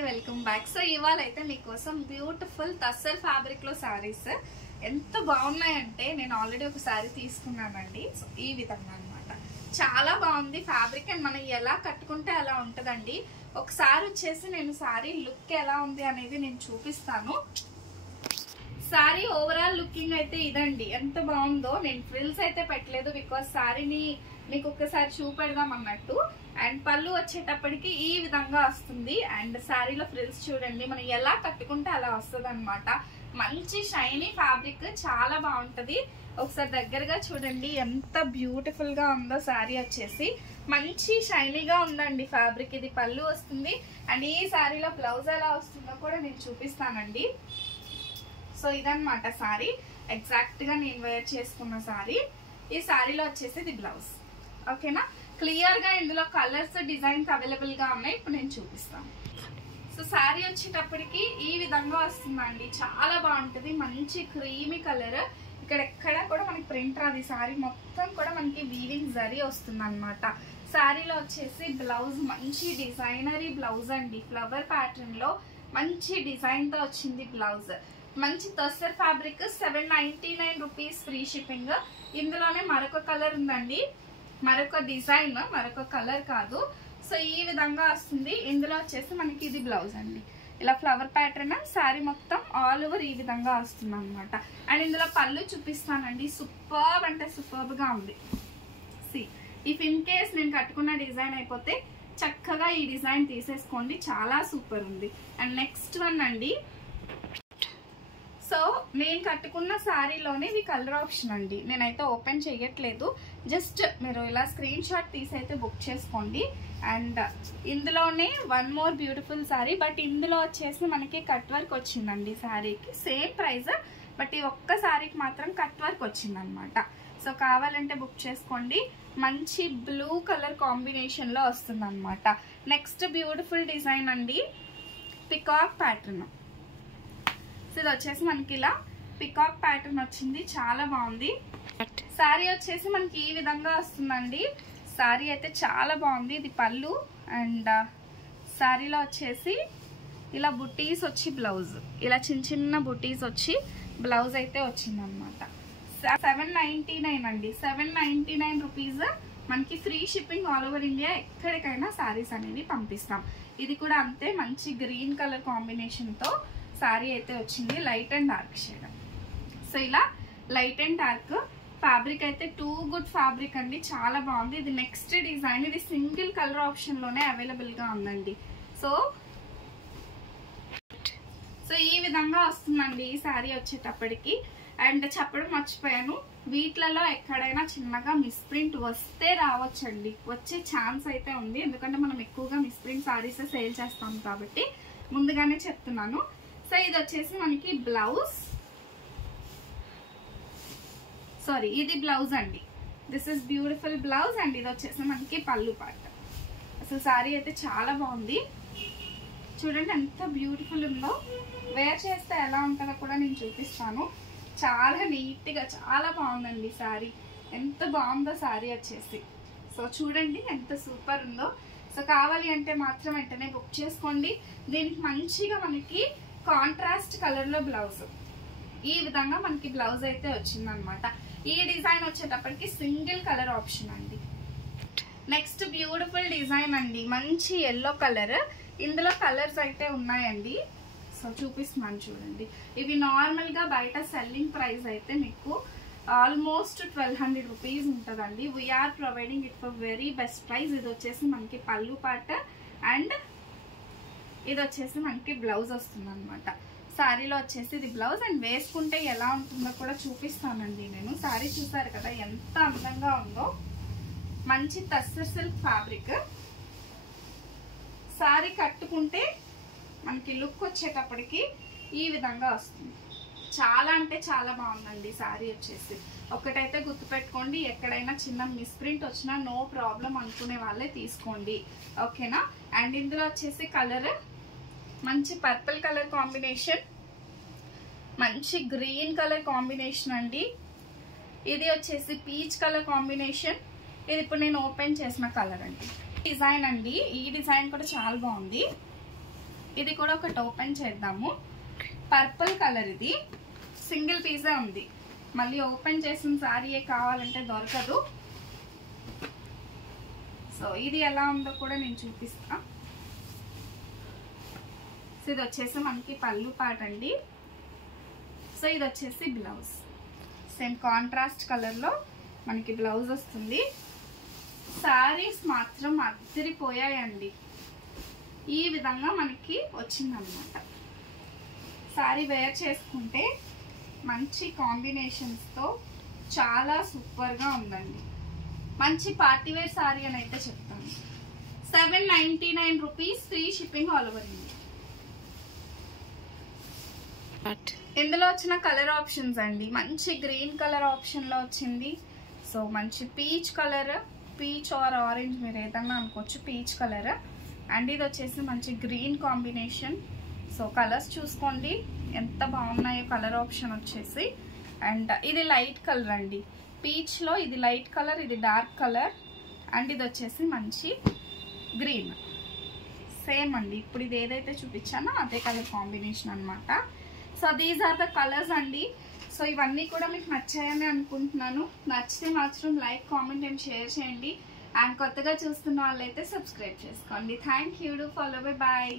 Welcome back. So ఇవాళ అయితే మీకోసం బ్యూటిఫుల్ టస్సర్ ఫ్యాబ్రిక్ లో సారీస్ ఎంత బాగున్నాయంటే నేను ఆల్రెడీ ఒక సారీ తీసుకున్నానండి. సో ఈ విధంగా అన్నమాట, చాలా బాగుంది ఫ్యాబ్రిక్ అండ్ మనం ఎలా కట్టుకుంటే అలా ఉంటదండి. ఒకసారి వచ్చేసి నేను సారీ లుక్ ఎలా ఉంది అనేది నేను చూపిస్తాను. సారీ ఓవరాల్ లుకింగ్ అయితే ఇదండి, ఎంత బాగుందో. నేను ఫ్రిల్స్ అయితే పెట్టలేదు బికాస్ సారీని మీకు ఒక్కసారి చూపెడదాం అన్నట్టు. అండ్ పళ్ళు వచ్చేటప్పటికి ఈ విధంగా వస్తుంది. అండ్ శారీలో ఫ్రిల్స్ చూడండి, మనం ఎలా కట్టుకుంటే అలా వస్తుంది అనమాట. మంచి షైనీ ఫ్యాబ్రిక్, చాలా బాగుంటది. ఒకసారి దగ్గరగా చూడండి ఎంత బ్యూటిఫుల్ గా ఉందో. శారీ వచ్చేసి మంచి షైనీగా ఉందండి ఫ్యాబ్రిక్. ఇది పళ్ళు వస్తుంది. అండ్ ఈ శారీలో బ్లౌజ్ ఎలా వస్తుందో కూడా నేను చూపిస్తానండి. సో ఇదన్నమాట శారీ, ఎగ్జాక్ట్ గా నేను వేర్ చేసుకున్న శారీ. ఈ శారీలో వచ్చేసి ఇది బ్లౌజ్. ఓకేనా, క్లియర్ గా ఇందులో కలర్స్ డిజైన్స్ అవైలబుల్ గా ఉన్నాయి. ఇప్పుడు నేను చూపిస్తాను. సో శారీ వచ్చేటప్పటికి ఈ విధంగా వస్తుందండి, చాలా బాగుంటది. మంచి క్రీమీ కలర్, ఇక్కడ ఎక్కడ కూడా మనకి ప్రింట్ రాదు. శారీ మొత్తం కూడా మనకి వీవింగ్ జరీ వస్తుంది అనమాట. శారీలో వచ్చేసి బ్లౌజ్ మంచి డిజైనరీ బ్లౌజ్ అండి, ఫ్లవర్ ప్యాటర్న్ లో మంచి డిజైన్ తో వచ్చింది బ్లౌజ్. మంచి tussar fabric, 799 rupees free shipping. ఇందులోనే మరొక కలర్ ఉందండి, మరొక డిజైన్, మరొక కలర్ కాదు. సో ఈ విధంగా వస్తుంది. ఇందులో వచ్చేసి మనకి ఇది బ్లౌజ్ అండి, ఇలా ఫ్లవర్ ప్యాటర్న్. శారీ మొత్తం ఆల్ ఓవర్ ఈ విధంగా వస్తుంది అనమాట. అండ్ ఇందులో పళ్ళు చూపిస్తానండి, సూపర్బ్ అంటే సూపర్బ్ గా ఉంది. సి ఇఫ్ ఇన్ కేస్ నేను కట్టుకున్న డిజైన్ అయిపోతే చక్కగా ఈ డిజైన్ తీసేసుకోండి, చాలా సూపర్ ఉంది. అండ్ నెక్స్ట్ వన్ అండి, సో నేను కట్టుకున్న శారీలోనే ఇది కలర్ ఆప్షన్ అండి. నేనైతే ఓపెన్ చేయట్లేదు, జస్ట్ మీరు ఇలా స్క్రీన్ షాట్ తీసి అయితే బుక్ చేసుకోండి. అండ్ ఇందులోనే one more beautiful sari, but ఇందులో వచ్చేసి మనకి కట్ వర్క్ వచ్చిందండి. శారీకి సేమ్ ప్రైస్, బట్ ఈ ఒక్క శారీకి మాత్రం కట్ వర్క్ వచ్చిందనమాట. సో కావాలంటే బుక్ చేసుకోండి. మంచి బ్లూ కలర్ కాంబినేషన్ లో వస్తుంది అనమాట. నెక్స్ట్ బ్యూటిఫుల్ డిజైన్ అండి, పికాక్ ప్యాటర్న్. సో ఇది వచ్చేసి మనకి ఇలా పికాక్ ప్యాటర్న్ వచ్చింది, చాలా బాగుంది. శారీ వచ్చేసి మనకి ఈ విధంగా వస్తుందండి. శారీ అయితే చాలా బాగుంది. ఇది పళ్ళు. అండ్ శారీలో వచ్చేసి ఇలా బుటీస్ వచ్చి బ్లౌజ్, ఇలా చిన్న చిన్న బుటీస్ వచ్చి బ్లౌజ్ అయితే వచ్చిందనమాట. 799 అండి, 799 రూపీస్. మనకి free shipping all over India, ఎక్కడికైనా శారీస్ అనేవి పంపిస్తాం. ఇది కూడా అంతే, మంచి గ్రీన్ కలర్ కాంబినేషన్తో శారీ అయితే వచ్చింది, light and dark shade. So ఇలా లైట్ అండ్ డార్క్ ఫ్యాబ్రిక్ అయితే టూ గుడ్ ఫ్యాబ్రిక్ అండి, చాలా బాగుంది. ఇది నెక్స్ట్ డిజైన్, ఇది సింగిల్ కలర్ ఆప్షన్ లోనే అవైలబుల్ గా ఉందండి. సో ఈ విధంగా వస్తుందండి ఈ శారీ వచ్చేటప్పటికి. అండ్ చెప్పడం మర్చిపోయాను, వీటిలలో ఎక్కడైనా చిన్నగా మిస్ప్రింట్ వస్తే రావచ్చండి, వచ్చే ఛాన్స్ అయితే ఉంది. ఎందుకంటే మనం ఎక్కువగా మిస్ప్రింట్ శారీస్ సేల్ చేస్తాం కాబట్టి ముందుగానే చెప్తున్నాను. సో ఇది వచ్చేసి మనకి బ్లౌజ్, సారీ ఇది బ్లౌజ్ అండి. This is beautiful blouse. And ఇది వచ్చేసి మనకి పళ్ళు పార్ట్. అసలు శారీ అయితే చాలా బాగుంది, చూడండి ఎంత బ్యూటిఫుల్ ఉందో. వేర్ చేస్తే ఎలా ఉంటుందో కూడా నేను చూపిస్తాను. చాలా నీట్గా చాలా బాగుందండి శారీ, ఎంత బాగుందో శారీ వచ్చేసి. సో చూడండి ఎంత సూపర్ ఉందో. సో కావాలి అంటే మాత్రం వెంటనే బుక్ చేసుకోండి. దీనికి మంచిగా మనకి కాంట్రాస్ట్ కలర్ లో బ్లౌజ్, ఈ విధంగా మనకి బ్లౌజ్ అయితే వచ్చిందనమాట. ఈ డిజైన్ వచ్చేటప్పటికి సింగిల్ కలర్ ఆప్షన్ అండి. నెక్స్ట్ బ్యూటిఫుల్ డిజైన్ అండి, మంచి ఎల్లో కలర్. ఇందులో కలర్స్ అయితే ఉన్నాయండి, సో చూపిస్తున్నాను చూడండి. ఇవి నార్మల్ గా బయట సెల్లింగ్ ప్రైస్ అయితే మీకు ఆల్మోస్ట్ 1200 రూపీస్ ఉంటుందండి. We are providing it for very best price. ఇది వచ్చేసి మనకి పళ్ళు పార్ట్ అండ్ ఇది వచ్చేసి మనకి బ్లౌజ్ వస్తుంది అనమాట. శారీలో వచ్చేసి ఇది బ్లౌజ్. అండ్ వేసుకుంటే ఎలా ఉంటుందో కూడా చూపిస్తానండి నేను. శారీ చూసారు కదా ఎంత అందంగా ఉందో, మంచి టస్సర్ సిల్క్ ఫ్యాబ్రిక్. శారీ కట్టుకుంటే మనకి లుక్ వచ్చేటప్పటికి ఈ విధంగా వస్తుంది, చాలా అంటే చాలా బాగుందండి శారీ వచ్చేసి. ఒకటైతే గుర్తుపెట్టుకోండి, ఎక్కడైనా చిన్న మిస్ప్రింట్ వచ్చినా నో ప్రాబ్లం అనుకునే వాళ్ళే తీసుకోండి, ఓకేనా. అండ్ ఇందులో వచ్చేసి కలర్ మంచి పర్పుల్ కలర్ కాంబినేషన్, మంచి గ్రీన్ కలర్ కాంబినేషన్ అండి. ఇది వచ్చేసి పీచ్ కలర్ కాంబినేషన్. ఇది ఇప్పుడు నేను ఓపెన్ చేసిన కలర్ అండి. డిజైన్ అండి, ఈ డిజైన్ కూడా చాలా బాగుంది. ఇది కూడా ఒకటి ఓపెన్ చేద్దాము. పర్పుల్ కలర్, ఇది సింగిల్ పీసే ఉంది, మళ్ళీ ఓపెన్ చేసిన శారీయే కావాలంటే దొరకదు. సో ఇది ఎలా ఉందో కూడా నేను చూపిస్తా. సో ఇది వచ్చేసి మనకి పళ్ళు పాట అండి. సో ఇది వచ్చేసి బ్లౌజ్, సేమ్ కాంట్రాస్ట్ కలర్లో మనకి బ్లౌజ్ వస్తుంది. శారీస్ మాత్రం అద్దరిపోయాయండి. ఈ విధంగా మనకి వచ్చిందనమాట. శారీ వేర్ చేసుకుంటే మంచి కాంబినేషన్స్తో చాలా సూపర్గా ఉందండి. మంచి పార్టీవేర్ శారీ అని అయితే చెప్తాను. 799 rupees, free shipping all over India. ఇందులో వచ్చిన కలర్ ఆప్షన్స్ అండి, మంచి గ్రీన్ కలర్ ఆప్షన్లో వచ్చింది. సో మంచి peach colour, peach or orange మీరు ఏదన్నా అనుకోవచ్చు, పీచ్ కలర్. అండ్ ఇది వచ్చేసి మంచి గ్రీన్ కాంబినేషన్. సో కలర్స్ చూసుకోండి ఎంత బాగున్నాయో కలర్ ఆప్షన్ వచ్చేసి. అండ్ ఇది లైట్ కలర్ అండి, పీచ్లో ఇది లైట్ కలర్, ఇది డార్క్ కలర్. అండ్ ఇది వచ్చేసి మంచి గ్రీన్, సేమ్ అండి ఇప్పుడు ఇది ఏదైతే చూపించానో అదే కలర్ కాంబినేషన్ అనమాట. So these are the colours అండి. సో ఇవన్నీ కూడా మీకు నచ్చాయని అనుకుంటున్నాను. నచ్చితే మాత్రం లైక్, కామెంట్ అండ్ షేర్ చేయండి. అండ్ కొత్తగా చూస్తున్న వాళ్ళైతే సబ్స్క్రైబ్ చేసుకోండి. Thank you, follow, bye bye.